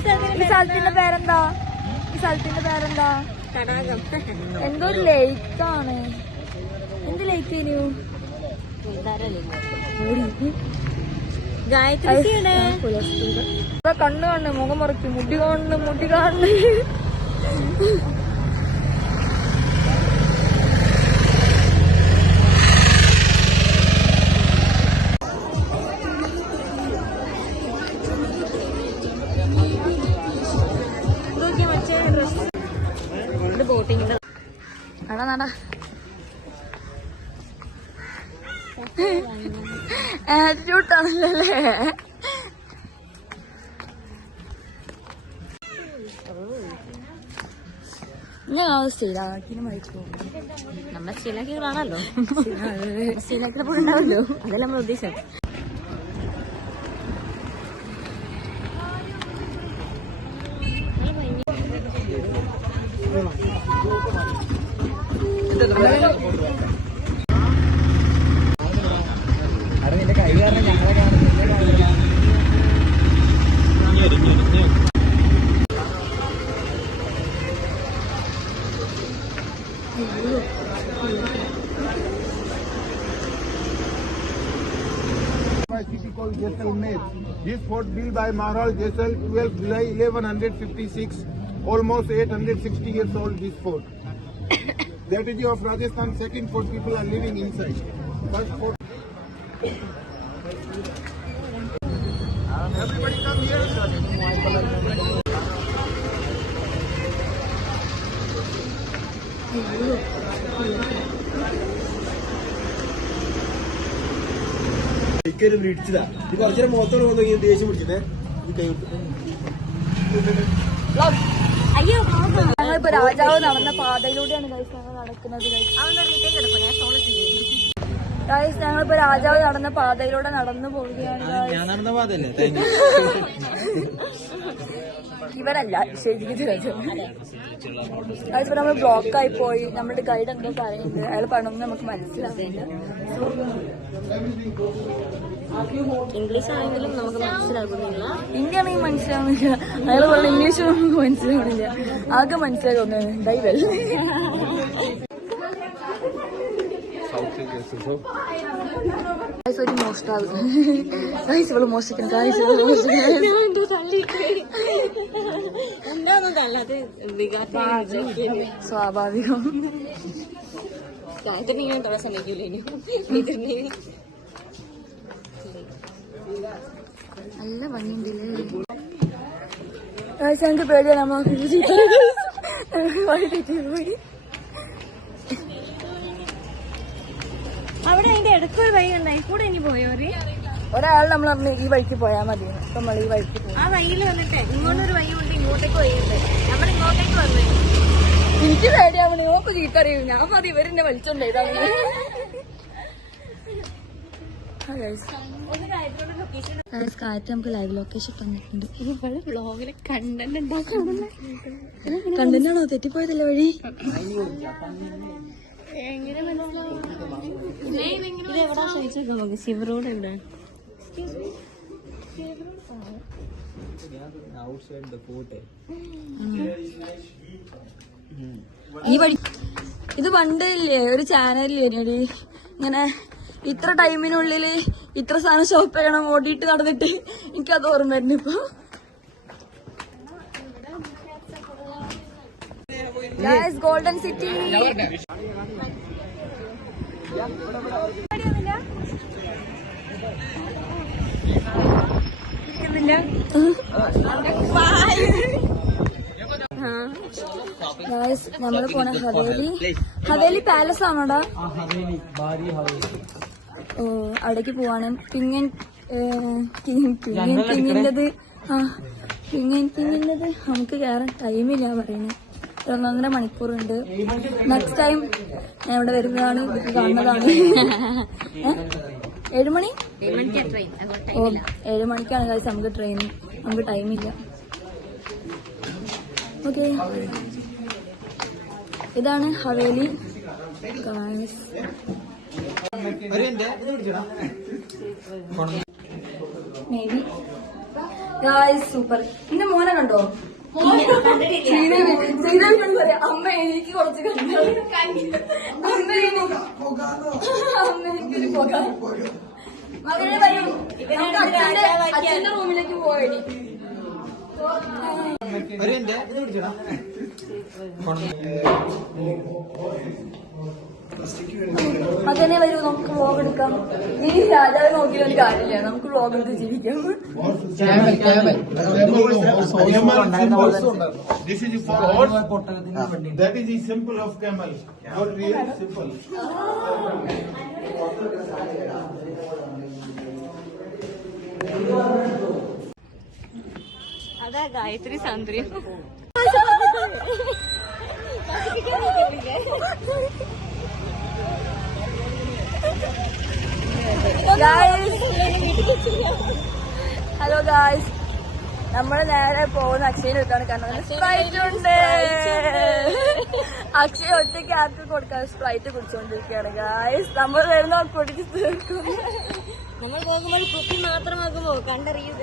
സ്ഥലത്തിന്റെ പേരെന്താ? ഈ സ്ഥലത്തിന്റെ പേരെന്താ? തടാകം. എന്തോ ഒരു ലേക്കാണ്. എന്ത് ലേക്കേനു? കണ്ണ് കണ്ണ് മുഖം മറക്കും. മുടി കാണുന്നു, മുടി കാണുന്നു. ബോട്ടിങ്ങിന്റെ നട നട ആറ്റിറ്റ്യൂട്ടാണല്ലോ അല്ലേ? ഞാൻ സ്റ്റീലാക്കിന് മരിച്ചു. നമ്മൾ സ്റ്റീലാക്കി കാണാമല്ലോ. സ്റ്റീലാക്കിയപ്പോൾ ഉണ്ടാവല്ലോ. അതല്ല നമ്മൾ ഉദ്ദേശം. City called Jaisalmer. This fort built by Maharaj Jaisal 12 July 1156. Almost 860 years old this fort. Strategy of Rajasthan, second fort, people are living inside. First fort. Everybody come here. ഞങ്ങളിപ്പോ രാജാവ് നടന്ന പാതയിലൂടെയാണ് നടക്കുന്നത്. ഞങ്ങളിപ്പോ രാജാവ് നടന്ന പാതയിലൂടെ നടന്നു പോവുകയാണ്. ഇവരല്ല ശരിക്കും അതിപ്പോ നമ്മൾ ബ്ലോക്കായി പോയി. നമ്മുടെ ഗൈഡ് എന്തോ പറയുന്നുണ്ട്. അയാൾ പണമെന്ന് നമുക്ക് മനസ്സിലാവില്ല. ഇംഗ്ലീഷ് ആണെങ്കിലും നമുക്ക് മനസ്സിലാകുന്നില്ല. ഇന്ത്യയാണെങ്കിൽ മനസ്സിലാവുന്നില്ല. അയാൾ പറഞ്ഞ ഇംഗ്ലീഷ് നമുക്ക് മനസ്സിലാവുന്നില്ല. ആകെ മനസ്സിലായി തോന്നുന്നു ബൈബിൾ. ഒരു മോഷ്ടാവ് ഇവള് മോഷിക്കണം. സ്വാഭാവികം. നല്ല ഭംഗിയുണ്ടല്ലേ. ഞങ്ങൾക്ക് പേടിയാണ്. നമ്മൾ വഴി തെറ്റിപ്പോയി. അവിടെ അതിന്റെ ഇടയ്ക്കൊരു വഴി ഉണ്ടായി കൂടെ ഇനി പോയോ? ഒരാൾ നമ്മൾ ഈ വഴിക്ക് പോയാൽ മതി. അപ്പൊ നമ്മൾ ഈ വഴിക്ക് പോകും. ആ വഴിയിൽ വന്നിട്ട് ഇങ്ങോട്ടൊരു വഴിയുണ്ട്, ഇങ്ങോട്ടേക്ക് വഴിയുണ്ട്. നമ്മൾ ഇങ്ങോട്ടേക്ക് വന്നു. എനിക്ക് പേടിയാവണേ. ഓക്ക് ചീത്തറിയും. ഞാൻ മതി ഇവരെന്നെ വലിച്ചോണ്ടേ. നമുക്ക് ലൈവ് ലൊക്കേഷൻ തന്നിട്ടുണ്ട്. വ്ളോഗില് കണ്ടന്റ് ഉണ്ടാക്കണം. കണ്ടന്റാണോ? തെറ്റിപ്പോയതല്ലേ വഴി? എങ്ങനെ മനസ്സിലാവും? ഇത് എവിടാ ചോദിച്ചാൽ നമുക്ക് ശിവറോഡ് എവിടെ? ഈ വഴി ഇത് പണ്ടില്ലേ ഒരു ചാനലില്ലേ ഇങ്ങനെ ഇത്ര ടൈമിനുള്ളില് ഇത്ര സാധനം ഷോപ്പ് ചെയ്യണം ഓടിയിട്ട് നടന്നിട്ട്. എനിക്കത് ഓർമ്മ വരുന്നു ഇപ്പൊ. Golden city. നമ്മള് പോണ ഹവേലി പാലസ് ആണോടാ? ഓ അവിടേക്ക് പോവാണ്. പിങ്ങിൻ്റെത് നമുക്ക് കയറാൻ ടൈമില്ല പറയുന്നത്. 1.5 മണിക്കൂറുണ്ട്. നെക്സ്റ്റ് ടൈം ഞാൻ ഇവിടെ വരുന്നതാണ്. കാണുന്നതാണ്. 7 മണി? ഓ 7 മണിക്കാണ് കഴിച്ച് നമുക്ക് ട്രെയിൻ. നമുക്ക് ടൈമില്ല. ഓക്കെ ഇതാണ് ഹവേലി. May be super. എന്റെ മോനെ കണ്ടോ? ശ്രീദേവി പറയാം അമ്മ എനിക്ക് കുറച്ച് കണ്ടു. അമ്മ എനിക്കൊരു പുക. മകനെ വരും. അച്ഛന്റെ റൂമിലേക്ക് പോയി. മകനെ വരൂ, നമുക്ക് വ്ലോഗ് എടുക്കാം. ഇനി രാജാവ് നോക്കിയ ഒരു കാര്യമില്ല, നമുക്ക് വ്ലോഗ് എടുത്ത് ജീവിക്കാം. This is for horse. That is the symbol of camel. Not real simple. അതാ ഗായത്രി സാന്ദ്രിയം. ഹലോ ഗായ്സ്, നമ്മൾ നേരെ പോകുന്ന അക്ഷയനെ എടുത്താണ്. കാരണം സ്പ്രൈറ്റ് ഉണ്ട്. അക്ഷയ ഒറ്റയ്ക്ക് ആർക്ക് കൊടുക്കാൻ സ്പ്രൈറ്റ് കുടിച്ചോണ്ടിരിക്കുകയാണ് ഗായ്സ്. നമ്മൾ വരുന്ന കുടിച്ച് തീർക്കും. നമ്മൾ പോകുമ്പോൾ കുപ്പി മാത്രമാകുമ്പോ കണ്ടറിയുക.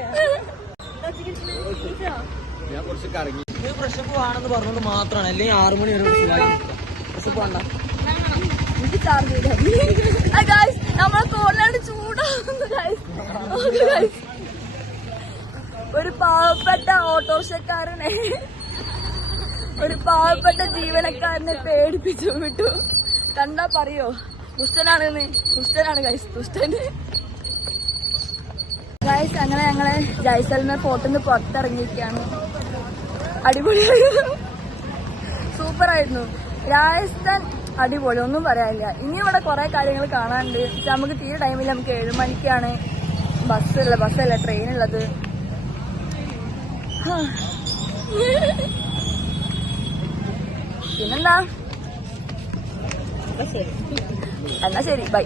ഫ്രഷപ്പ് ആണെന്ന് പറഞ്ഞത് മാത്രമാണ്, അല്ലെങ്കിൽ 6 മണി വരെ ഫ്രഷപ്പ് വേണ്ട. എനിക്ക് ചാർജ് ചെയ്താൽ ഗായ്സ്. നമ്മളെ കോളിനാണ് ചൂടാകുന്നു ഗായ്സ്. ഒരു പാവപ്പെട്ട ഓട്ടോറിക്ഷക്കാരനെ, ഒരു പാവപ്പെട്ട ജീവനക്കാരനെ പേടിപ്പിച്ചു വിട്ടു. കണ്ടാ പറയോ ദുഷ്ടനാണ്. ദുഷ്ടനാണ് ഗൈസ്, ദുഷ്ടന്. ഗൈസ് അങ്ങനെ ഞങ്ങള് ജയ്സൽമേർ ഫോർട്ടിന്ന് പുറത്തിറങ്ങിയിരിക്കുകയാണ്. അടിപൊളിയായിരുന്നു, സൂപ്പറായിരുന്നു. രാജസ്ഥാൻ അടിപൊളി, ഒന്നും പറയാനില്ല. ഇനി ഇവിടെ കുറെ കാര്യങ്ങൾ കാണാനുണ്ട്. പക്ഷെ നമുക്ക് തീരെ ടൈമിൽ നമുക്ക് 7 മണിക്കാണ് ബസ്സല്ല ട്രെയിനുള്ളത്. പിന്നെന്താ, എന്നാ ശരി, ബൈ.